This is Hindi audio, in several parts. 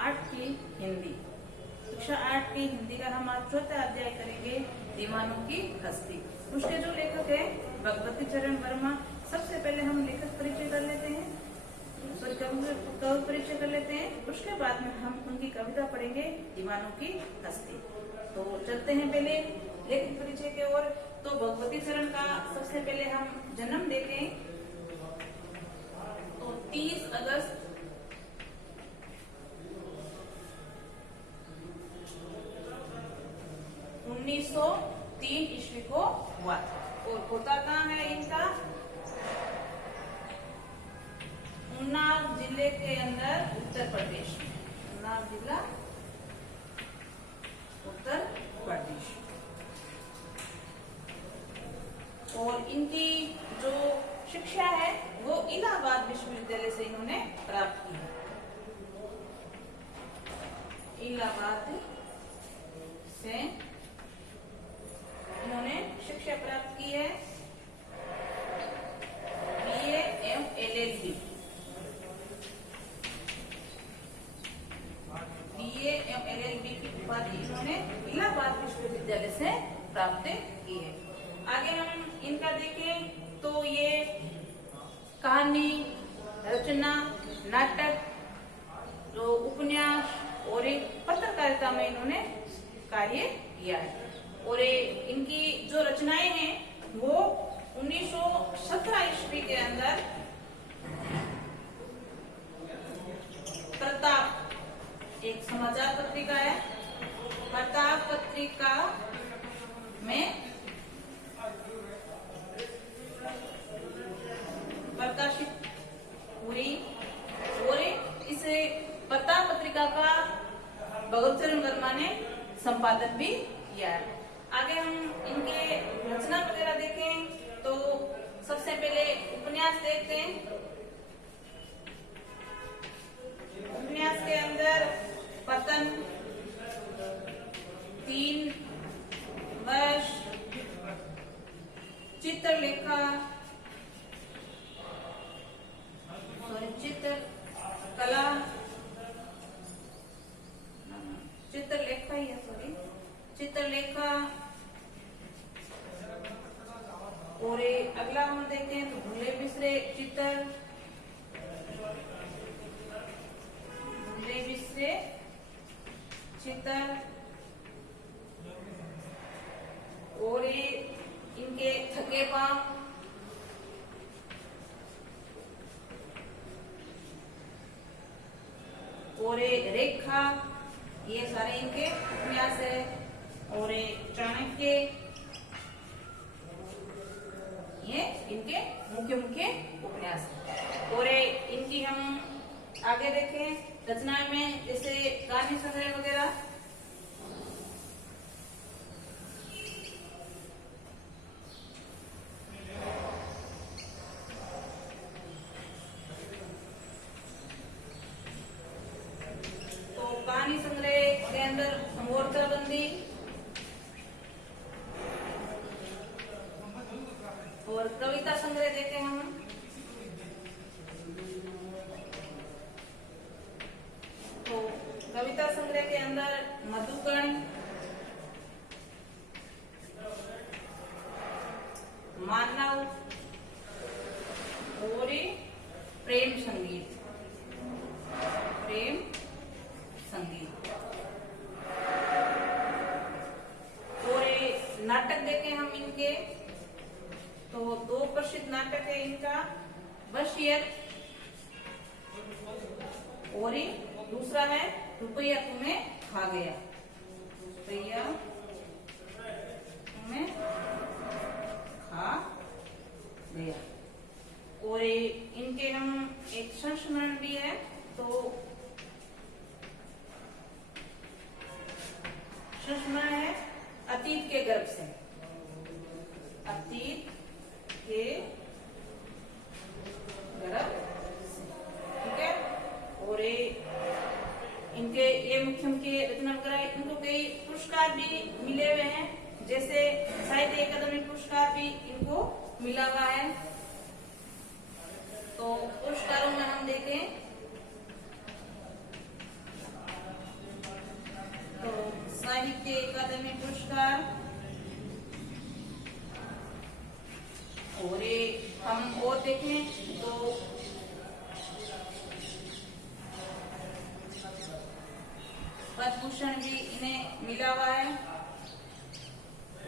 8 की हिंदी। कक्षा 8 की हिंदी का हम आज चौथा अध्याय करेंगे, दीवानों की हस्ती। उसके जो लेखक है भगवती चरण वर्मा। सबसे पहले हम लेखक परिचय कर लेते हैं, कवि परिचय कर लेते हैं। उसके बाद में हम उनकी कविता पढ़ेंगे, दीवानों की हस्ती। तो चलते हैं पहले लेखक परिचय की ओर। तो भगवती चरण का सबसे पहले हम जन्म देखें तो 30 अगस्त 1903 ईस्वी को हुआ था। और होता कहाँ है इनका? उन्नाव जिले के अंदर, उत्तर प्रदेश में। उन्नाव जिला, उत्तर प्रदेश। और इनकी जो शिक्षा है वो इलाहाबाद विश्वविद्यालय से इन्होंने प्राप्त की है। इलाहाबाद से इन्होंने शिक्षा प्राप्त की है, बीए एवं एलएलबी। बीए एवं एलएलबी की उपाधि इन्होंने इलाहाबाद विश्वविद्यालय से प्राप्त की है। आगे हम इनका देखें तो ये कहानी, रचना, नाटक, जो उपन्यास और एक पत्रकारिता में इन्होंने कार्य किया है। और इनकी जो रचनाएं हैं वो 1917 ईस्वी के अंदर प्रताप, एक समाचार पत्रिका है, प्रताप पत्रिका में प्रकाशित हुई। और इस प्रताप पत्रिका का भगवती चरण वर्मा ने संपादन भी किया है। आगे हम इनके रचना वगैरह देखें तो सबसे पहले उपन्यास देखते हैं। उपन्यास के अंदर पतन, 3 वर्ष, चित्रलेखा, चित्रकला, चित्रलेखा ही है, चित्रलेखा। और अगला हम देखते हैं तो भूले बिसरे चित्र, भूले बिसरे चित्र। और इनके थके पांव, और रेखा, ये सारे इनके उपन्यास है। और चाणक्य, ये इनके मुख्य मुख्य उपन्यास है। और इनकी हम आगे देखें रचनाएं में, जैसे कहानी संग्रह वगैरह। कहानी संग्रह के अंदर मोर्चाबंदी और कविता संग्रह देखे हम। तो कविता संग्रह के अंदर मधुगण, मानव और प्रेम संगीत, प्रेम संगीत। और नाटक देखें हम इनके तो 2 प्रसिद्ध नाटक है इनका, बशियत और दूसरा है रुपया तुम्हें खा गया। रुपया तुम्हें खा गया। और इनके हम एक संस्मरण भी है, तो संस्मरण है अतीत के गर्भ से, अतीत के गर्भ से, ठीक है। और इनके ये मुख्य रचना वगैरह, इनको कई पुरस्कार भी मिले हुए हैं, जैसे साहित्य अकादमी पुरस्कार भी इनको मिला हुआ है। तो पुरस्कारों में हम देखें साहित्य अकादमी पुरस्कार। और ये हम और देखें तो पद्म भूषण भी इन्हें मिला हुआ है।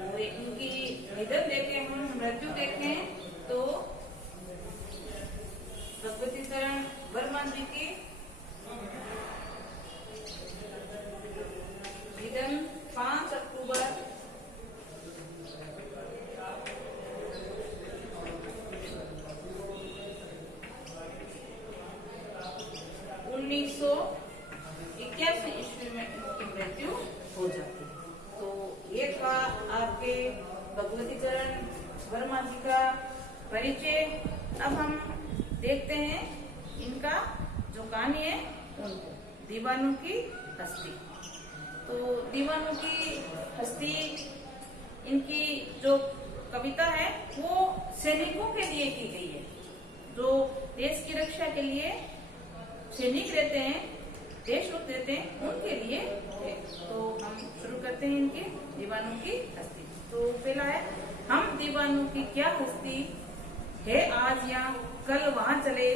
और इनकी निधन देखें, हम मृत्यु देखें तो भगवती चरण वर्मा जी की निधन 5 अक्टूबर 1981 ईस्वी में इनकी मृत्यु हो जाती है। तो ये था आपके भगवती चरण वर्मा जी का परिचय। अब हम देखते हैं इनका जो कहानी है उनको, दीवानों की हस्ती। तो दीवानों की हस्ती, इनकी जो कविता है वो सैनिकों के लिए की गई है, जो देश की रक्षा के लिए सैनिक रहते हैं, देशभक्त रहते हैं, उनके लिए है। तो हम शुरू करते हैं इनके दीवानों की हस्ती। तो पहला है, हम दीवानों की क्या हस्ती है, आज यहाँ कल वहाँ चले,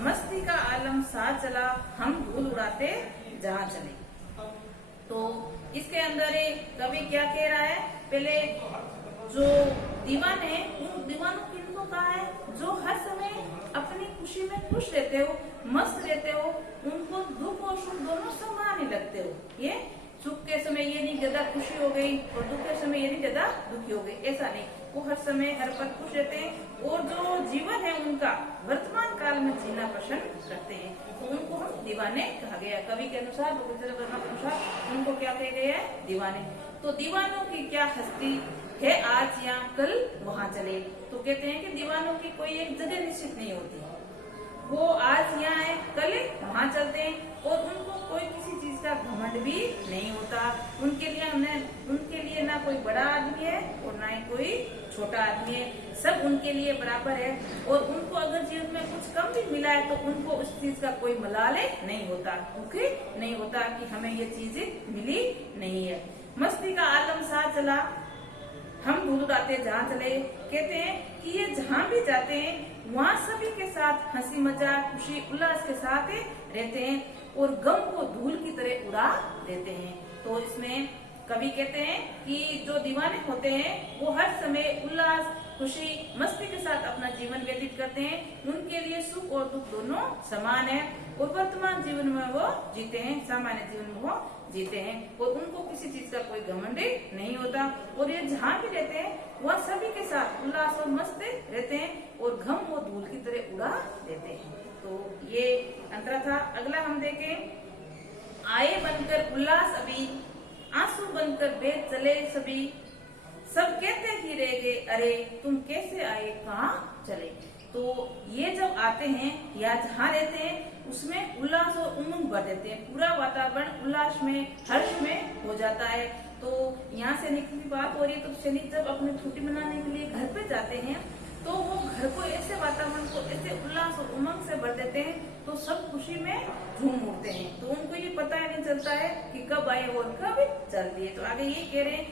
मस्ती का आलम साथ चला, हम धूल उड़ाते जहाँ चले। तो इसके अंदर कवि क्या कह रहा है, पहले जो दीवान है उन दीवानों किनको कहा है, जो हर समय अपनी खुशी में खुश रहते हो, मस्त रहते हो, उनको दुख और सुख दोनों समान ही लगते हो। ये सुख के समय ये नहीं ज्यादा खुशी हो गई और दुख के समय ये नहीं ज्यादा दुखी हो गई, ऐसा नहीं, वो हर समय हर पल खुश रहते हैं और जो जीवन है उनका वर्तमान काल में जीना पसंद करते हैं। तो उनको हम दीवाने कहा गया। कवि के अनुसार, वर्मा के अनुसार उनको क्या कहे गए हैं, दीवाने। तो दीवानों की क्या हस्ती है, आज यहाँ कल वहाँ चले। तो कहते हैं कि दीवानों की कोई एक जगह निश्चित नहीं होती, वो आज यहाँ है, कल वहाँ चलते हैं और उनको कोई किसी चीज का घमंड भी नहीं होता। उनके लिए ना कोई बड़ा आदमी है और ना ही कोई छोटा आदमी है, सब उनके लिए बराबर है। और उनको अगर जीवन में कुछ कम भी मिला है तो उनको उस चीज का कोई मलाले नहीं होता, दुख नहीं होता कि हमें ये चीज मिली नहीं है। मस्ती का आलम साथ चला, हम धूल उड़ाते जहाँ चले। कहते हैं कि ये जहाँ भी जाते हैं वहाँ सभी के साथ हंसी मजाक खुशी उल्लास के साथ रहते हैं और गम को धूल की तरह उड़ा देते हैं। तो इसमें कवि कहते हैं कि जो दीवाने होते हैं वो हर समय उल्लास खुशी मस्ती के साथ अपना जीवन व्यतीत करते हैं, उनके लिए सुख और दुख दोनों समान है और वर्तमान जीवन में वो जीते हैं, सामान्य जीवन में वो जीते हैं और उनको किसी चीज का कोई घमंड नहीं होता। और ये जहाँ भी रहते हैं वह सभी के साथ उल्लास और मस्त रहते हैं और घम वो धूल की तरह उड़ा देते हैं। तो ये अंतरा था। अगला हम देखें, आए बनकर उल्लास अभी, आंसू बनकर बेच चले सभी, सब कहते ही रह गए अरे तुम कैसे आए कहाँ चले। तो ये जब आते हैं या जहाँ रहते हैं उसमें उल्लास और उमंग भर देते हैं, पूरा वातावरण उल्लास में हर्ष में हो जाता है। तो यहाँ सैनिक की बात हो रही है, तो सैनिक जब अपनी छुट्टी मनाने के लिए घर पे जाते हैं तो वो घर को ऐसे वातावरण को ऐसे उल्लास और उमंग से भर देते हैं, तो सब खुशी में झूम उठते हैं। तो उनको ये पता ही नहीं चलता है कि कब आए और कब चल दिए। तो आगे ये कह रहे हैं,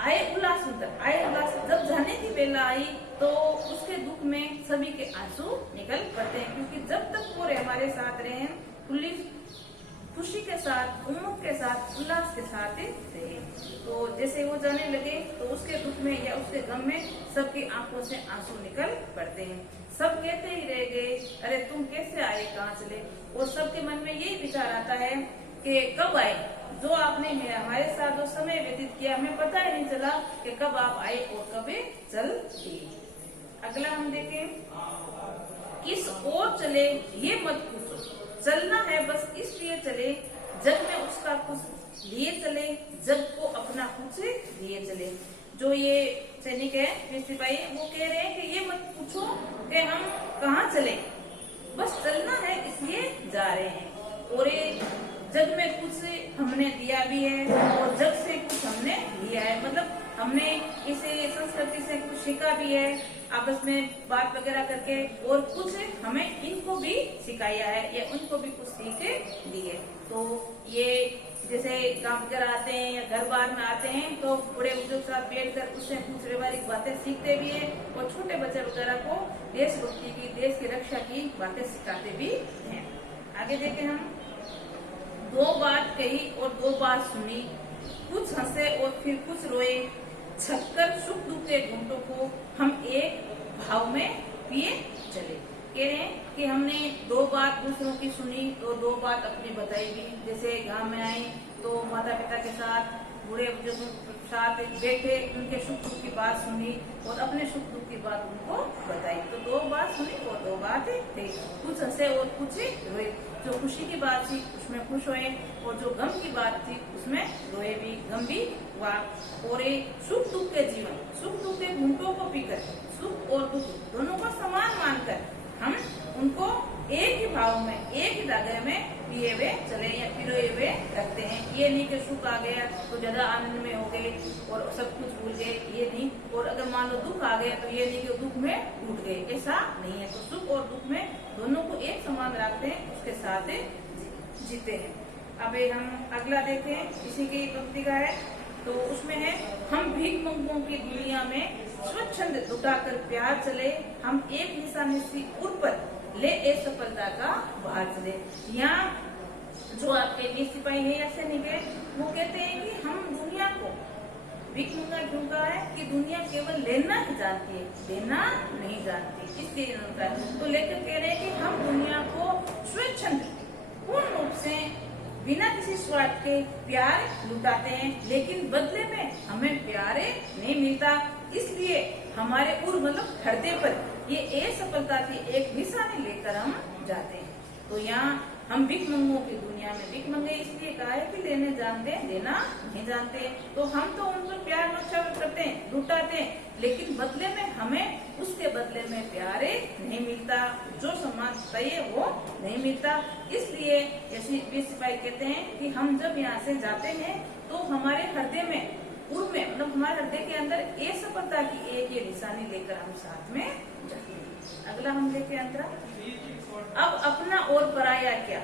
आए उल्लास उधर, आए उल्लास जब जाने की बेला आई तो उसके दुख में सभी के आंसू निकल पड़ते हैं, क्योंकि जब तक वो हमारे साथ रहे खुशी के साथ उमंग के साथ उल्लास के साथ रहे। तो जैसे वो जाने लगे तो उसके दुख में या उसके गम में सबकी आंखों से आंसू निकल पड़ते हैं। सब कहते ही रह गए अरे तुम कैसे आए कहाँ चले। और सबके मन में यही विचार आता है कि कब आए, जो आपने हमारे साथ जो समय व्यतीत किया हमें पता ही नहीं चला कि कब आप आए और कब चल दिए। अगला हम देखें, किस ओर चले ये मत पूछो, चलना है बस इसलिए चले, जग में उसका कुछ लिए चले, जग को अपना कुछ लिए चले। जो ये सैनिक है सिपाही, वो कह रहे हैं कि ये मत पूछो कि हम कहाँ चले, बस चलना है इसलिए जा रहे हैं। और ये जग में कुछ हमने दिया भी है और जग से कुछ हमने लिया है, मतलब हमने इसे संस्कृति से कुछ सीखा भी है आपस में बात वगैरह करके, और कुछ हमें इनको भी सिखाया है या उनको भी कुछ सीख दी है। तो ये जैसे काम कर आते हैं या घर बार में आते हैं तो बड़े बुजुर्ग साथ बैठ कर उससे कुछ व्यवहारिक बातें सीखते भी हैं और छोटे बच्चे वगैरह को देशभक्ति की, देश की रक्षा की बातें सिखाते भी हैं। आगे देखें हम, 2 बात कही और 2 बात सुनी, कुछ हंसे और फिर कुछ रोए, छक्कर सुख दुख के घूंटों को हम एक भाव में पिए चले। कह रहे हैं कि हमने 2 बात दूसरों की सुनी तो 2 बात अपनी बताई भी। जैसे गांव में आए तो माता पिता के साथ, बूढ़े बुजुर्गों के साथ बैठे, उनके सुख दुख की बात सुनी और अपने सुख दुख की बात उनको बताई। तो 2 बात सुनी और 2 बात थे, कुछ हंसे और कुछ रोए। जो खुशी की बात थी उसमें खुश हुए और जो गम की बात थी उसमें रोए भी, गम भी हुआ। और सुख दुख के जीवन, सुख दुख के घूंटों को पीकर, सुख और दुख दोनों को समान मानकर हम उनको एक ही भाव में, एक ही धागे में पिए हुए चले या पिरोए हुए रखते हैं। ये नहीं कि सुख आ गया तो ज्यादा आनंद में हो गए और सब कुछ भूल गए, ये नहीं। और अगर मान लो दुख आ गया तो ये नहीं कि दुख में टूट गए, ऐसा नहीं है। तो सुख और दुख में दोनों को एक समान रखते हैं, उसके साथ जीते हैं। अब हम अगला देखें, इसी की पंक्ति का है तो उसमें है, हम भीख मंगों की दुनिया में स्वच्छंद लुटाकर प्यार चले, हम एक निशानी सी उड़ पर ले ए सफलता का बाहर चले। यहाँ जो आपके वीर सिपाही है या सैनिक है वो कहते हैं कि हम दुनिया को भीख मंगा क्यों कहा है कि दुनिया केवल लेना ही जानती है, देना नहीं जानती, इसलिए उनका। तो लेकर कह रहे हैं कि हम दुनिया को स्वच्छंद पूर्ण रूप से बिना किसी स्वार्थ के प्यार लुटाते हैं, लेकिन बदले में हमें प्यार नहीं मिलता। इसलिए हमारे मतलब हृदय पर ये असफलता की एक निशानी लेकर हम जाते हैं। तो यहाँ हम भीख मंगों की दुनिया में, भीख मंगे इसलिए कहा है कि लेने जानते हैं, देना नहीं जानते। तो हम तो उन पर प्यार नौछावर करते हैं, लुटाते हैं, लेकिन बदले में हमें उसके बदले में प्यार नहीं मिलता, जो सम्मान चाहिए वो नहीं मिलता। इसलिए वीर सिपाही कहते हैं कि हम जब यहाँ से जाते हैं तो हमारे हृदय में, पूर्व में, मतलब हमारे हृदय के अंदर असफलता की एक ये निशानी लेकर हम साथ में जाते हैं। अगला हम देखें अंतरा, अब अपना और पराया क्या,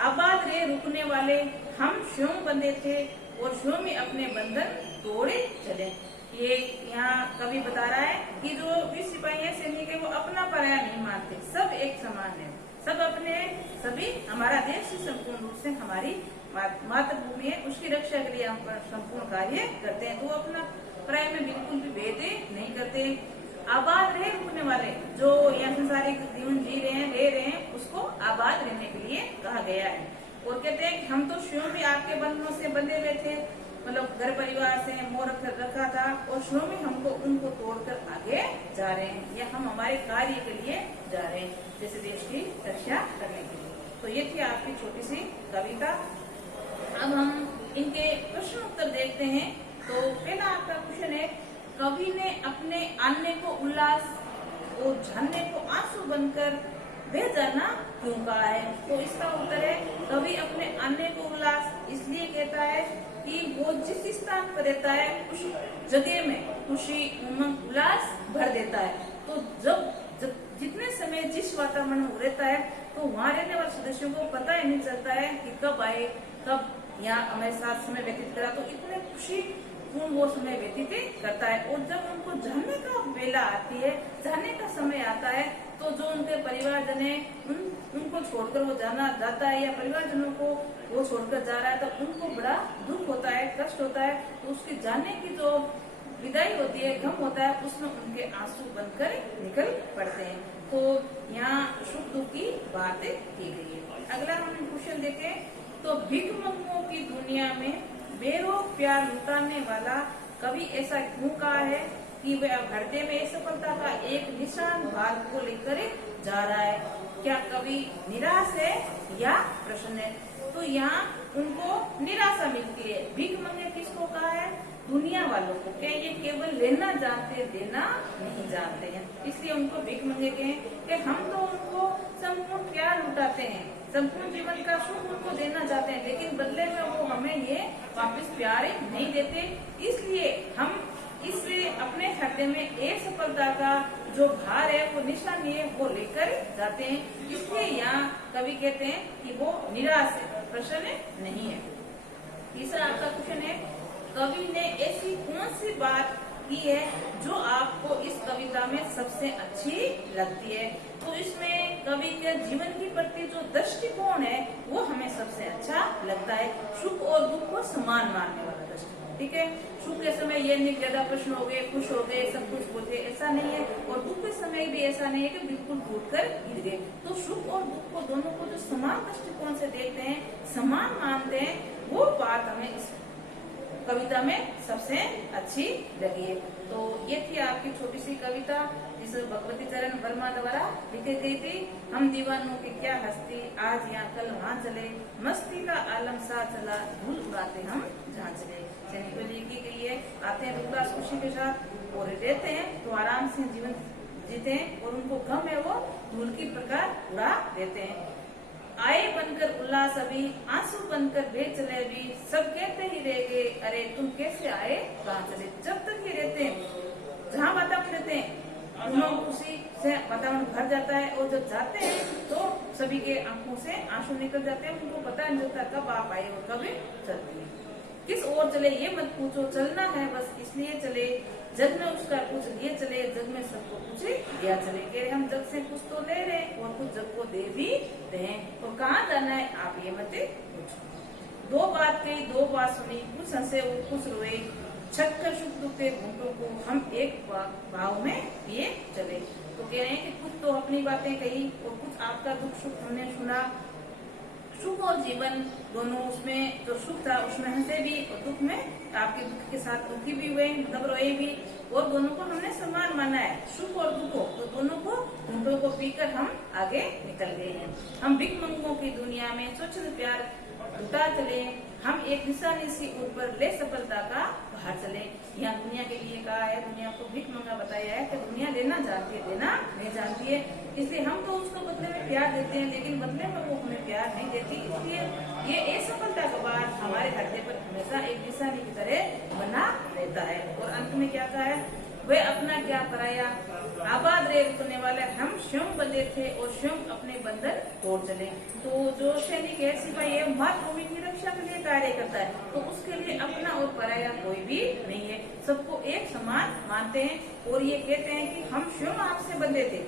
आबाद रहे रुकने वाले, हम स्वयं बंधे थे और स्वयं ही अपने बंधन तोड़े चले। ये यहाँ कवि बता रहा है कि जो वीर सिपाही है, सैनिक है, वो अपना पराया नहीं मानते, सब एक समान है, सब अपने, सभी हमारा देश ही संपूर्ण रूप से हमारी मातृभूमि है, उसकी रक्षा के लिए हम संपूर्ण कार्य करते हैं। तो वो अपना पराये में बिल्कुल भी भेद नहीं करते। आबाद रहे रुकने वाले, जो यहाँ संसारिक जीवन जी रहे हैं, रह रहे हैं, उसको आबाद रहने के लिए कहा गया है। और कहते हैं कि हम तो स्वयं भी आपके बंधनों से बंधे हुए थे, मतलब घर परिवार से मोह रखा था और स्वयं ही हमको उनको तोड़कर आगे जा रहे हैं, या हम हमारे कार्य के लिए जा रहे हैं, जैसे देश की रक्षा करने के लिए। तो ये थी आपकी छोटी सी कविता। अब हम इनके प्रश्न उत्तर देखते हैं। तो पहला आपका क्वेश्चन है, कवि ने अपने आने को उल्लास और जानने को आंसू बनकर वह जाना क्यों कहा है? तो इसका उत्तर है, कवि अपने आने को उल्लास इसलिए कहता है कि वो जिस स्थान पर रहता है उस जगह में खुशी, उमंग, उल्लास भर देता है। तो जब जितने समय जिस वातावरण में रहता है तो वहाँ रहने वाले सदस्यों को पता ही नहीं चलता है कि कब आए, कब यहाँ हमारे साथ समय व्यतीत करा। तो इतने खुशी पूर्ण वो समय व्यतीत करता है। और जब उनको जाने का वेला आती है, जाने का समय आता है, तो जो उनके परिवारजन है उनको छोड़कर वो जाता है, या परिवारजनों को वो छोड़कर जा रहा है, तो उनको बड़ा दुख होता है, कष्ट होता है। तो उसके जाने की जो विदाई होती है, गम होता है, उसमें उनके आंसू बनकर निकल पड़ते हैं। तो यहाँ सुख दुख की बात की गई है। अगला हम क्वेश्चन देखें तो भीख मंगों की दुनिया में बेरोक प्यार लुटाने वाला कवि ऐसा क्यों कहा है कि वह हृदय में असफलता का एक निशान भाग को लेकर जा रहा है? क्या कवि निराश है या प्रसन्न है? तो यहाँ उनको निराशा मिलती है। भीख मंगे किसको कहा है? दुनिया वालों को। क्या ये केवल लेना जानते हैं, देना नहीं जानते हैं, इसलिए उनको भीख मंगे कहें कि हम तो उनको संपूर्ण प्यार लुटाते हैं, संपूर्ण जीवन का सुख उनको देना चाहते हैं, लेकिन बदले में वो हमें ये वापस प्यार नहीं देते। इसलिए हम इससे अपने हृदय में असफलता का जो भार है, वो निशानी है, वो लेकर जाते हैं। इसलिए यहाँ कवि कहते हैं कि वो निराश है, प्रसन्न नहीं है। तीसरा आपका क्वेश्चन है, कवि ने ऐसी कौन सी बात की है जो आपको इस कविता में सबसे अच्छी लगती है। तो इसमें कवि के जीवन के प्रति जो दृष्टिकोण है वो हमें सबसे अच्छा लगता है। सुख और दुख को समान मानने वाला दृष्टिकोण, ठीक है। सुख के समय ये नहीं ज्यादा प्रश्न हो गए, खुश हो गए, सब कुछ बोल गए, ऐसा नहीं है। और दुख के समय भी ऐसा नहीं है कि बिल्कुल टूट कर गिर गए। तो सुख और दुख को दोनों को जो समान दृष्टिकोण से देखते हैं, समान मानते हैं, वो बात हमें इस कविता में सबसे अच्छी लगी है। तो ये थी आपकी छोटी सी कविता जिसे भगवती चरण वर्मा द्वारा लिखी गई थी। हम दीवानों की क्या हस्ती, आज यहाँ कल वहाँ चले, मस्ती का आलम सा चला, धूल उड़ाते हम जहाँ चले। लिखी गई है। आते हैं उल्लास खुशी के साथ और रहते हैं तो आराम से जीवन जीते हैं, और उनको गम है वो धूल की प्रकार उड़ा देते हैं। आए बनकर उल्लास अभी, आंसू बनकर भेज चले अभी, सब कहते ही रह गए अरे तुम कैसे आए कहाँ चले। जब तक ये रहते हैं, जहाँ वातावरण रहते हैं, उन्होंने खुशी से वातावरण भर जाता है, और जब जाते हैं तो सभी के आंखों से आंसू निकल जाते हैं। उनको पता नहीं चलता कब आप आए और कब चलते हैं। किस ओर चले ये मत पूछो, चलना है बस इसलिए चले, जग में उसका कुछ लिए चले, जग में सबको कुछ दिया चले। कह रहे हम जग से कुछ तो ले रहे और कुछ जग को दे भी रहे, तो कहाँ जाना है आप ये मत पूछो। दो बात कही दो बात सुनी, कुछ हंसे और कुछ रोए, छक्कर सुख दुख के घूंटों को हम एक भाव में ये चले। तो कह रहे हैं कि कुछ तो अपनी बातें कही और कुछ आपका दुख सुख हमने सुना। सुख और जीवन दोनों, उसमें जो सुख था उसमें हंसे भी, और दुख में आपके दुख के साथ दुखी भी हुए, मतलब रोए भी, और दोनों को हमने समान माना है, सुख और दुख को। तो दोनों को घूंटों को पीकर हम आगे निकल गए हैं। हम भिख मंगों की दुनिया में स्वच्छंद प्यार लुटा चले, हम एक निशानी सी ऊपर ले सफलता का बाहर चले। यहाँ दुनिया के लिए कहा है, दुनिया को भिख मंगा बताया है कि दुनिया लेना जानती है, देना नहीं जानती है। इसलिए हम तो उसको बदले में प्यार देते हैं, लेकिन बदले में वो हमें प्यार नहीं देती। इसलिए ये असफलता का बार हमारे हृदय पर हमेशा एक निशानी की तरह बना रहता है। और अंत में क्या कहा है, वे अपना क्या पराया, आबाद रहे रुकने वाले, हम स्वयं बंधे थे और स्वयं अपने बंधन तोड़ चले। तो जो सैनिक है, सिपाही है, मातृभूमि की रक्षा के लिए कार्य करता है, तो उसके लिए अपना और पराया कोई भी नहीं है, सबको एक समान मानते हैं। और ये कहते हैं कि हम स्वयं आपसे बंधे थे,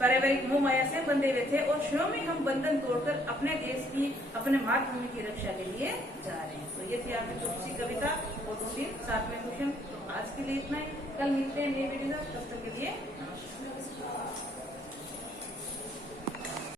पारिवारिक मोह माया से बंधे हुए थे, और स्वयं ही हम बंधन तोड़कर अपने देश की, अपने मातृभूमि की रक्षा के लिए जा रहे हैं। तो ये थी आपकी छोटी सी कविता और 2-3 साथ में क्वेश्चन। तो आज के लिए इतना ही, कल मिलते हैं नई वीडियो, तब तक के लिए नमस्कार।